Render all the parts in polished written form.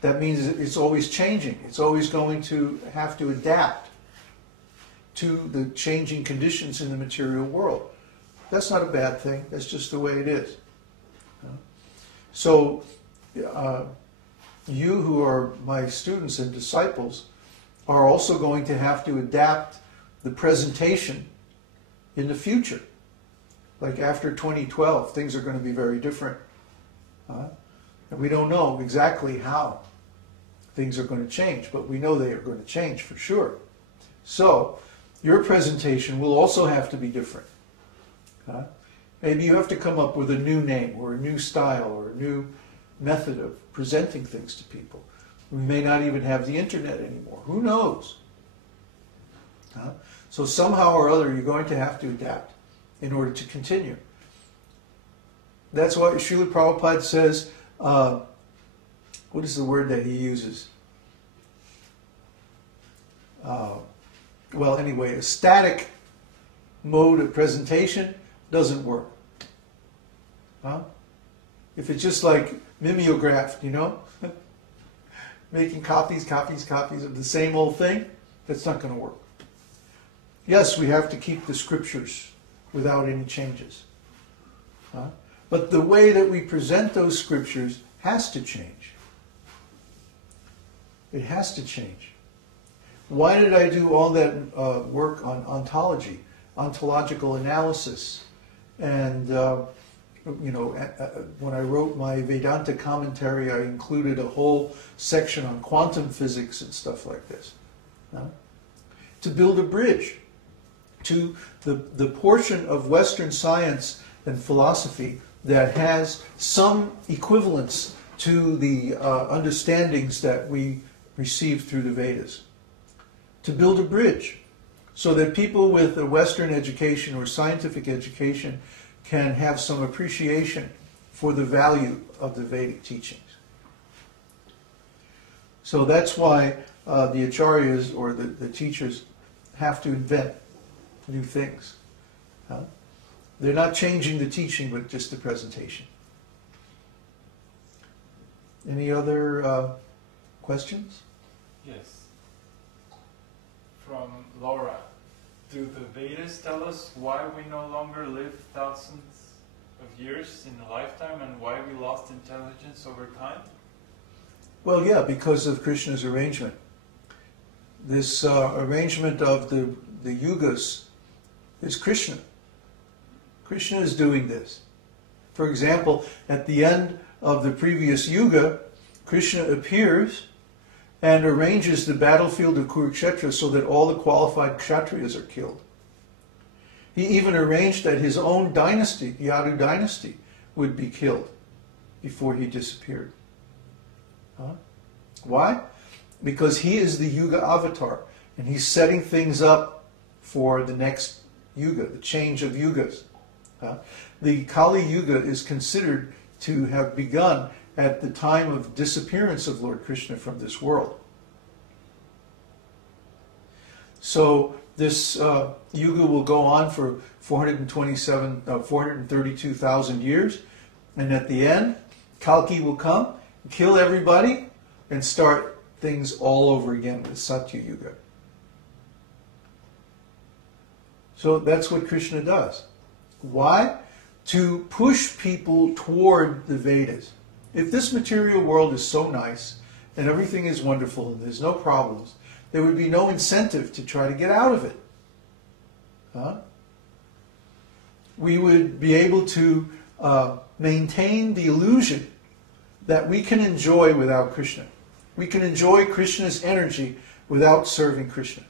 That means it's always changing. It's always going to have to adapt to the changing conditions in the material world. That's not a bad thing. That's just the way it is. So, you who are my students and disciples are also going to have to adapt the presentation in the future. Like after 2012, things are going to be very different. And we don't know exactly how things are going to change, but we know they are going to change for sure. So, your presentation will also have to be different. Maybe you have to come up with a new name or a new style or a new method of presenting things to people. We may not even have the internet anymore. Who knows? So somehow or other you're going to have to adapt in order to continue. That's why Śrīla Prabhupada says, what is the word that he uses? Well, anyway, a static mode of presentation doesn't work. If it's just like mimeographed, you know, making copies of the same old thing, that's not going to work. Yes, we have to keep the scriptures without any changes. But the way that we present those scriptures has to change. It has to change. Why did I do all that work on ontology, ontological analysis, and when I wrote my Vedanta commentary, I included a whole section on quantum physics and stuff like this, to build a bridge to the portion of Western science and philosophy that has some equivalence to the understandings that we received through the Vedas. To build a bridge so that people with a Western education or scientific education can have some appreciation for the value of the Vedic teachings. So that's why the acharyas or the teachers have to invent new things. They're not changing the teaching, but just the presentation. Any other questions? Yes. From Laura. Do the Vedas tell us why we no longer live thousands of years in a lifetime and why we lost intelligence over time? Well, yeah, because of Krishna's arrangement. This arrangement of the yugas is Krishna. Krishna is doing this. For example, at the end of the previous yuga, Krishna appears and arranges the battlefield of Kurukshetra so that all the qualified kshatriyas are killed. He even arranged that his own dynasty, the Yadu dynasty, would be killed before he disappeared. Why? Because he is the Yuga avatar, and he's setting things up for the next Yuga, the change of Yugas. The Kali Yuga is considered to have begun at the time of disappearance of Lord Krishna from this world. So this Yuga will go on for 432,000 years, and at the end, Kalki will come, kill everybody, and start things all over again with Satya Yuga. So that's what Krishna does. Why? To push people toward the Vedas. If this material world is so nice and everything is wonderful and there's no problems, there would be no incentive to try to get out of it. We would be able to maintain the illusion that we can enjoy without Krishna. We can enjoy Krishna's energy without serving Krishna.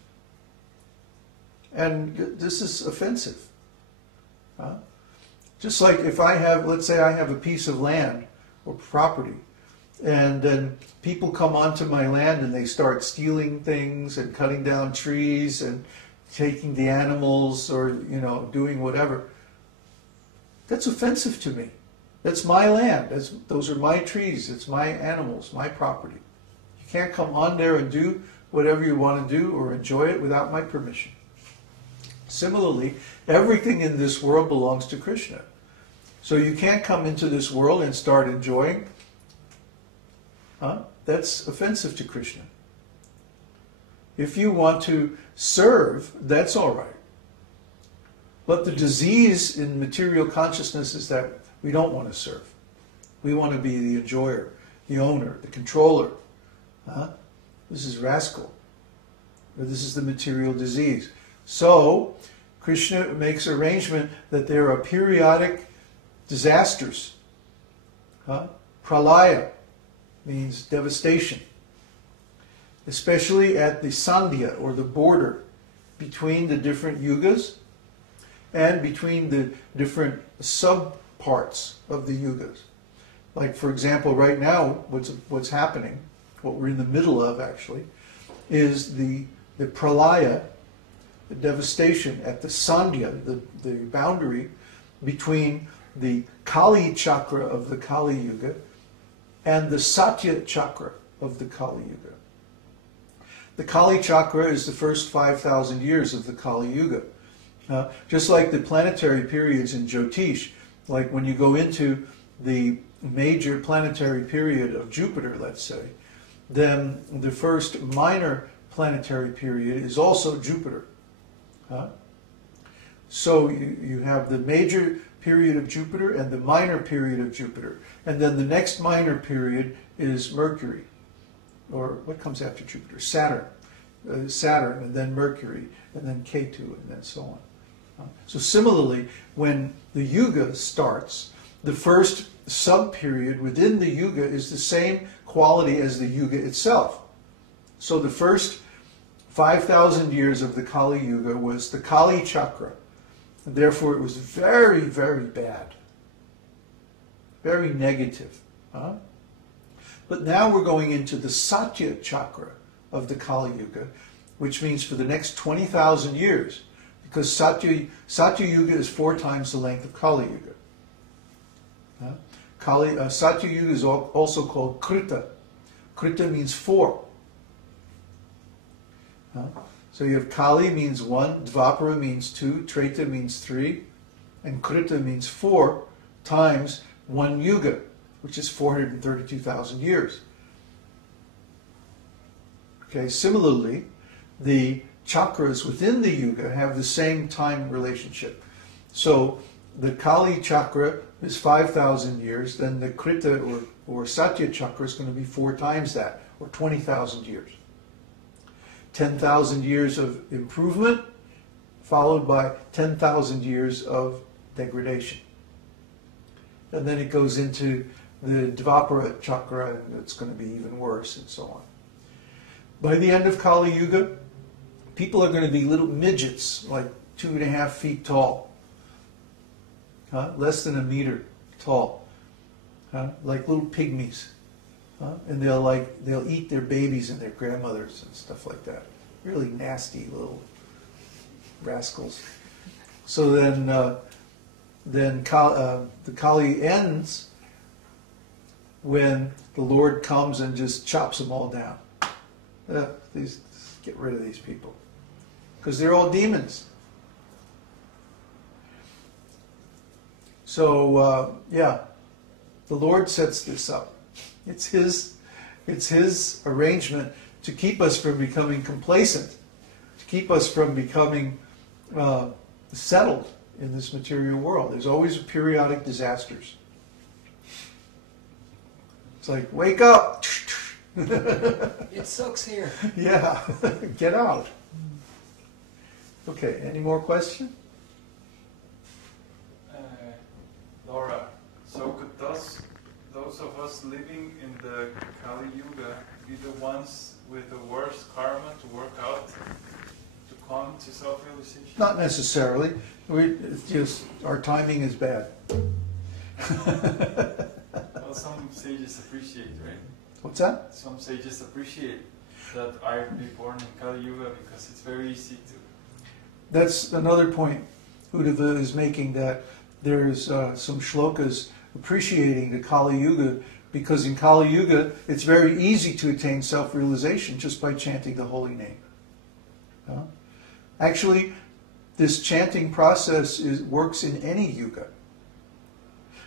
And this is offensive. Just like if I have, let's say I have a piece of land or property, and then people come onto my land and they start stealing things and cutting down trees and taking the animals or, doing whatever. That's offensive to me. That's my land. Those are my trees. It's my animals, my property. You can't come on there and do whatever you want to do or enjoy it without my permission. Similarly, everything in this world belongs to Krishna. So you can't come into this world and start enjoying That's offensive to Krishna. If you want to serve, that's all right. But the disease in material consciousness is that we don't want to serve. We want to be the enjoyer, the owner, the controller. This is rascal. This is the material disease. So, Krishna makes arrangement that there are periodic disasters. Pralaya means devastation. Especially at the sandhya, or the border, between the different yugas and between the different sub-parts of the yugas. Like, for example, right now, what's happening, what we're in the middle of actually, is the pralaya, the devastation at the sandhya, the boundary between the Kali chakra of the Kali Yuga and the Satya chakra of the Kali Yuga. The Kali chakra is the first 5,000 years of the Kali Yuga. Just like the planetary periods in Jyotish, like when you go into the major planetary period of Jupiter, let's say, then the first minor planetary period is also Jupiter. So you have the major period of Jupiter and the minor period of Jupiter. And then the next minor period is Mercury. Or what comes after Jupiter? Saturn. Saturn, and then Mercury, and then Ketu, and then so on. So similarly, when the Yuga starts, the first sub-period within the Yuga is the same quality as the Yuga itself. So the first 5,000 years of the Kali Yuga was the Kali chakra. And therefore it was very, very bad. Very negative. But now we're going into the Satya chakra of the Kali Yuga, which means for the next 20,000 years, because Satya Yuga is 4 times the length of Kali Yuga. Satya Yuga is also called Krita. Krita means 4. So you have Kali means 1, Dvapara means 2, Treta means 3, and Krita means 4 times 1 Yuga, which is 432,000 years. Okay, similarly, the chakras within the Yuga have the same time relationship. So the Kali chakra is 5,000 years, then the Krita or Satya chakra is going to be 4 times that, or 20,000 years. 10,000 years of improvement, followed by 10,000 years of degradation. And then it goes into the Dvapara chakra, and it's going to be even worse, and so on. By the end of Kali Yuga, people are going to be little midgets, like 2.5 feet tall, less than a meter tall, like little pygmies, and they'll eat their babies and their grandmothers and stuff like that. Really nasty little rascals. So then the Kali ends when the Lord comes and just chops them all down. Get rid of these people, because they're all demons. So yeah, the Lord sets this up. It's His arrangement to keep us from becoming complacent, to keep us from becoming settled in this material world. There's always periodic disasters. It's like, wake up! It sucks here. Yeah, get out. Okay, any more questions? Laura, so could those of us living in the Kali Yuga be the ones with the worst karma to work out, to come to self-realization? Not necessarily. It's just our timing is bad. Well, some sages appreciate, right? What's that? Some sages appreciate that I be born in Kali Yuga because it's very easy to... That's another point Uddhava is making, that there's some shlokas appreciating the Kali Yuga, because in Kali Yuga it's very easy to attain self-realization just by chanting the holy name. Actually, this chanting process works in any yuga.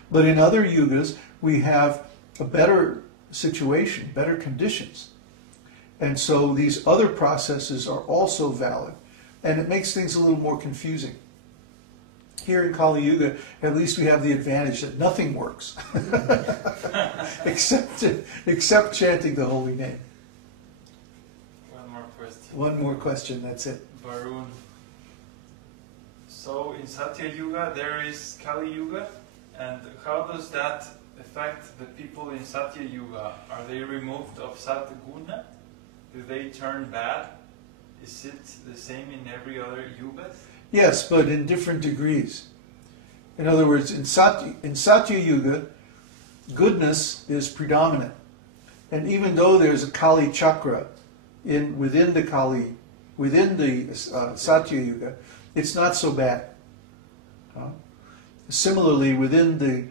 But in other yugas we have a better situation, better conditions. And so these other processes are also valid. And it makes things a little more confusing. Here in Kali Yuga, at least we have the advantage that nothing works except chanting the holy name. One more question. One more question, that's it. Varun. So in Satya Yuga there is Kali Yuga, and how does that affect the people in Satya Yuga? Are they removed of Satguna? Do they turn bad? Is it the same in every other yuga? Yes, but in different degrees. In other words, in Satya Yuga, goodness is predominant. And even though there's a Kali chakra within the Satya Yuga, it's not so bad. Similarly, within the